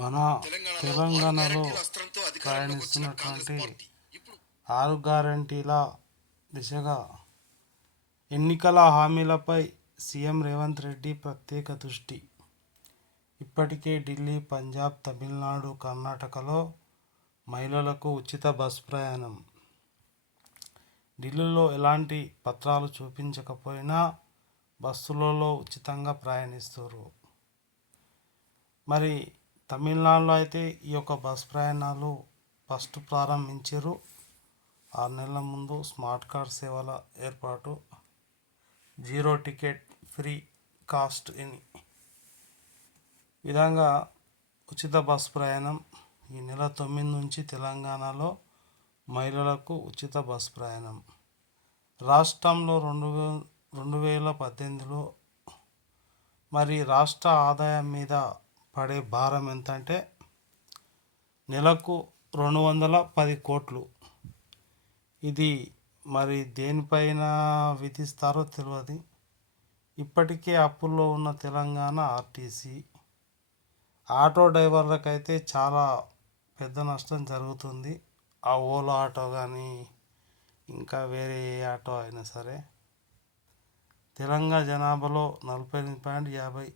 మన తెలంగాణలో ప్రయాణిస్తున్నటువంటి 6 గ్యారంటీల దిశగా ఎన్నికల హామీలపై సీఎం రేవంత్ రెడ్డి ప్రత్యేక దృష్టి. ఇప్పటికే ఢిల్లీ, పంజాబ్, తమిళనాడు, కర్ణాటకలో మహిళలకు ఉచిత బస్ ప్రయాణం. ఢిల్లీలో ఎలాంటి పత్రాలు చూపించకపోయినా బస్సులలో ఉచితంగా ప్రయాణిస్తారు. మరి తమిళనాడులో అయితే ఈ యొక్క బస్ ప్రయాణాలు ఫస్ట్ ప్రారంభించారు. 6 నెలల ముందు స్మార్ట్ కార్డ్ సేవల ఏర్పాటు, జీరో టికెట్, ఫ్రీ కాస్ట్ అని విధంగా ఉచిత బస్ ప్రయాణం. ఈ నెల 9 నుంచి తెలంగాణలో మహిళలకు ఉచిత బస్ ప్రయాణం. రాష్ట్రంలో 2018లో మరి రాష్ట్ర ఆదాయం మీద పడే భారం ఎంత అంటే నెలకు 210 కోట్లు. ఇది మరి దేనిపైన విధిస్తారో తెలియదు. ఇప్పటికే అప్పుల్లో ఉన్న తెలంగాణ ఆర్టీసీ, ఆటో డ్రైవర్లకైతే చాలా పెద్ద నష్టం జరుగుతుంది. ఆ ఓలా ఆటో కానీ ఇంకా వేరే ఏ ఆటో అయినా సరే. తెలంగాణ జనాభాలో 48.50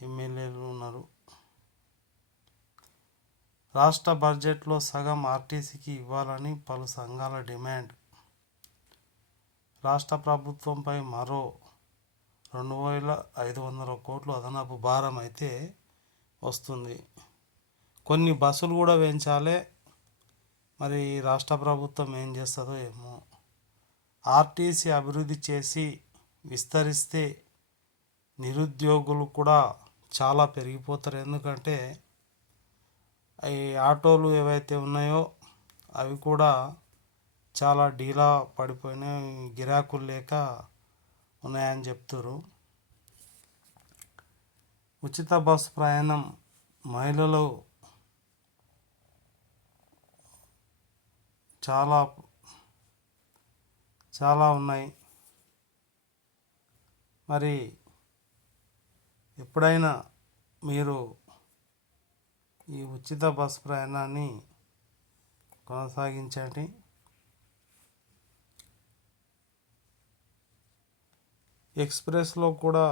ఎమ్మెల్యేలు ఉన్నారు. రాష్ట్ర బడ్జెట్లో సగం ఆర్టీసీకి ఇవ్వాలని పలు సంఘాల డిమాండ్. రాష్ట్ర ప్రభుత్వంపై మరో 2,500 కోట్లు అదనపు భారం అయితే వస్తుంది. కొన్ని బస్సులు కూడా పెంచాలి. మరి రాష్ట్ర ప్రభుత్వం ఏం చేస్తుందో ఏమో. ఆర్టీసీ అభివృద్ధి చేసి విస్తరిస్తే నిరుద్యోగులు కూడా చాలా పెరిగిపోతారు. ఎందుకంటే ఈ ఆటోలు ఏవైతే ఉన్నాయో అవి కూడా చాలా డీలా పడిపోయినాయి, గిరాకులు లేక ఉన్నాయని చెప్తారు. ఉచిత బస్సు ప్రయాణం మహిళలు చాలా చాలా ఉన్నాయి. మరి ఎప్పుడైనా మీరు ఈ ఉచిత బస్ ప్రయాణాన్ని కొనసాగించండి. ఎక్స్ప్రెస్లో కూడా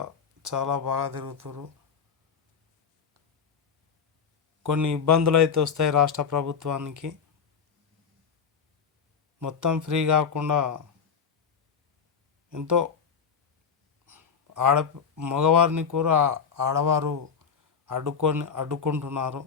చాలా బాగా తిరుగుతారు. కొన్ని ఇబ్బందులు అయితే వస్తాయి రాష్ట్ర ప్రభుత్వానికి. మొత్తం ఫ్రీ కాకుండా ఎంతో మగవారిని కూడా ఆడవారు అడ్డుకుంటున్నారు.